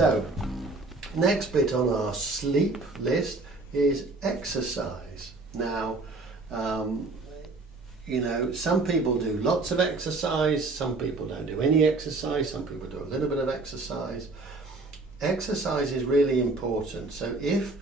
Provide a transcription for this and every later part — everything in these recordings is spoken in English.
So, next bit on our sleep list is exercise. Now, some people do lots of exercise, some people don't do any exercise, some people do a little bit of exercise. Exercise is really important. So if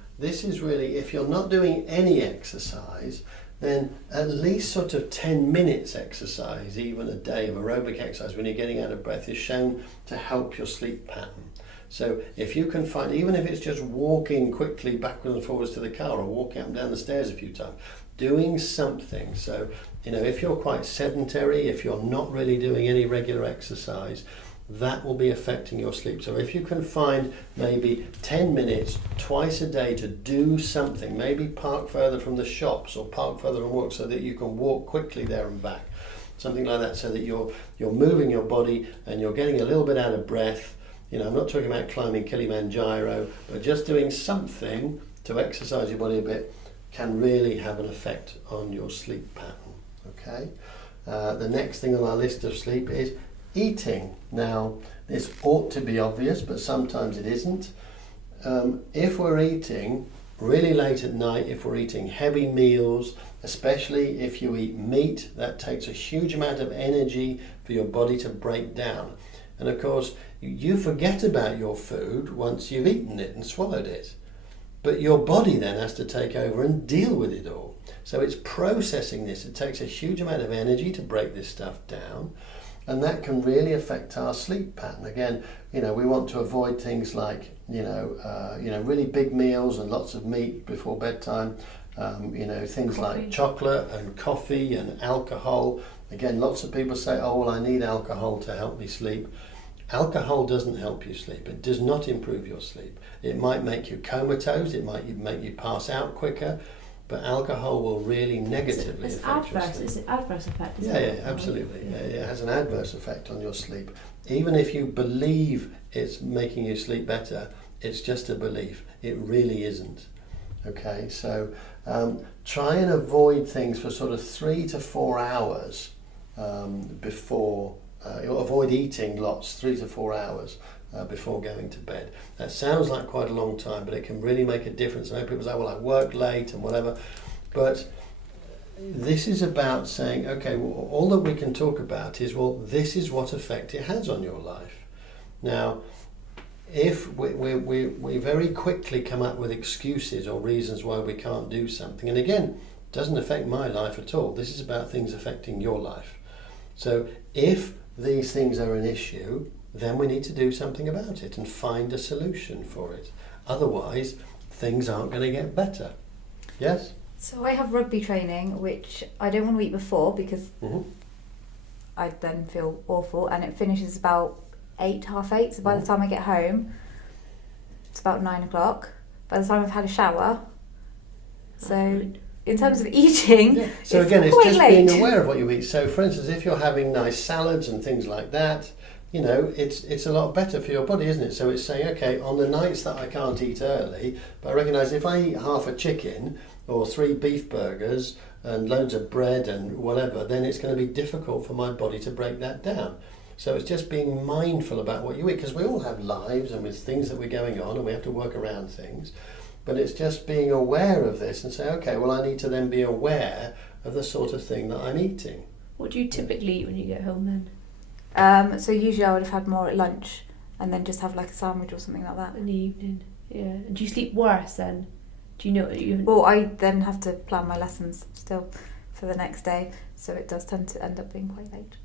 you're not doing any exercise, then at least sort of 10 minutes exercise, even a day of aerobic exercise when you're getting out of breath, is shown to help your sleep pattern. So if you can find, even if it's just walking quickly backwards and forwards to the car or walking up and down the stairs a few times, doing something. So, if you're quite sedentary, if you're not really doing any regular exercise, that will be affecting your sleep. So if you can find maybe 10 minutes twice a day to do something, maybe park further from the shops or park further and walk so that you can walk quickly there and back, something like that, so that you're moving your body and you're getting a little bit out of breath. I'm not talking about climbing Kilimanjaro, but just doing something to exercise your body a bit can really have an effect on your sleep pattern. Okay. The next thing on our list of sleep is eating. Now, this ought to be obvious, but sometimes it isn't. If we're eating really late at night, if we're eating heavy meals, especially if you eat meat, that takes a huge amount of energy for your body to break down. And of course, you forget about your food once you've eaten it and swallowed it. But your body then has to take over and deal with it all. So it's processing this. It takes a huge amount of energy to break this stuff down. And that can really affect our sleep pattern. Again, we want to avoid things like, really big meals and lots of meat before bedtime. Things like chocolate and coffee and alcohol. Again, lots of people say, oh, well, I need alcohol to help me sleep. Alcohol doesn't help you sleep. It does not improve your sleep. It might make you comatose. It might make you pass out quicker. But alcohol will really negatively affect your sleep. It's an adverse effect. Yeah, absolutely. Yeah. It has an adverse effect on your sleep. Even if you believe it's making you sleep better, it's just a belief. It really isn't. Okay, so try and avoid things for sort of 3 to 4 hours before. Avoid eating lots 3 to 4 hours before going to bed. That sounds like quite a long time, but it can really make a difference. I know people say, well, I work late and whatever, but this is about saying, okay, well, all that we can talk about is, well, this is what effect it has on your life. Now, if we very quickly come up with excuses or reasons why we can't do something, and again, it doesn't affect my life at all. This is about things affecting your life. So if these things are an issue, then we need to do something about it and find a solution for it. Otherwise, things aren't going to get better. Yes? So I have rugby training, which I don't want to eat before because I then feel awful, and it finishes about 8, half 8. So by the time I get home, it's about 9 o'clock. By the time I've had a shower, so in terms of eating, so again, it's just late. being aware of what you eat. So for instance, if you're having nice salads and things like that, it's a lot better for your body, isn't it? So it's saying, okay, on the nights that I can't eat early, but I recognise if I eat half a chicken or 3 beef burgers and loads of bread and whatever, then it's going to be difficult for my body to break that down. So it's just being mindful about what you eat, because we all have lives and with things that we're going on and we have to work around things. But it's just being aware of this and say, okay, well, I need to then be aware of the sort of thing that I'm eating. What do you typically eat when you get home then? So usually I would have had more at lunch and then just have like a sandwich or something like that. In the evening, yeah. And do you sleep worse then? Do you know you? Well, I then have to plan my lessons still for the next day, so it does tend to end up being quite late.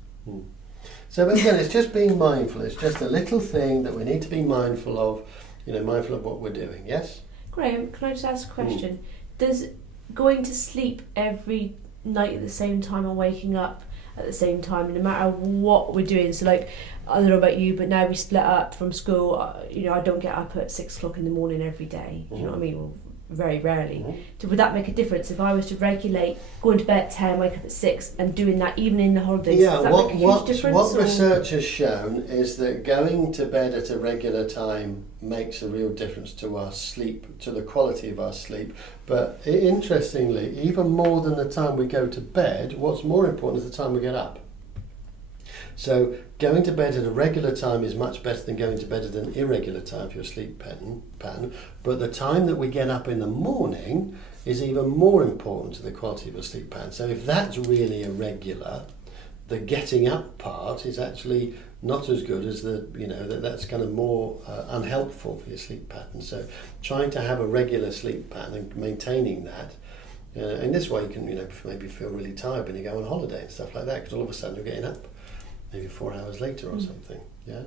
So again, it's just being mindful. It's just a little thing that we need to be mindful of, mindful of what we're doing, yes? Graham, can I just ask a question? Does going to sleep every night at the same time and waking up at the same time, no matter what we're doing, so like, I don't know about you, but now we split up from school, I don't get up at 6 o'clock in the morning every day, do you know what I mean? Well, very rarely. Would that make a difference if I was to regulate going to bed at 10, wake up at 6 and doing that even in the holidays? Yeah, does that make a huge difference? What research has shown is that going to bed at a regular time makes a real difference to our sleep, to the quality of our sleep. But interestingly, even more than the time we go to bed, what's more important is the time we get up. So going to bed at a regular time is much better than going to bed at an irregular time for your sleep pattern. But the time that we get up in the morning is even more important to the quality of your sleep pattern. So if that's really irregular, the getting up part is actually not as good as that's kind of more unhelpful for your sleep pattern. So trying to have a regular sleep pattern and maintaining that. In this way you can maybe feel really tired when you go on holiday and stuff like that, because all of a sudden you're getting up maybe 4 hours later or something. Yeah.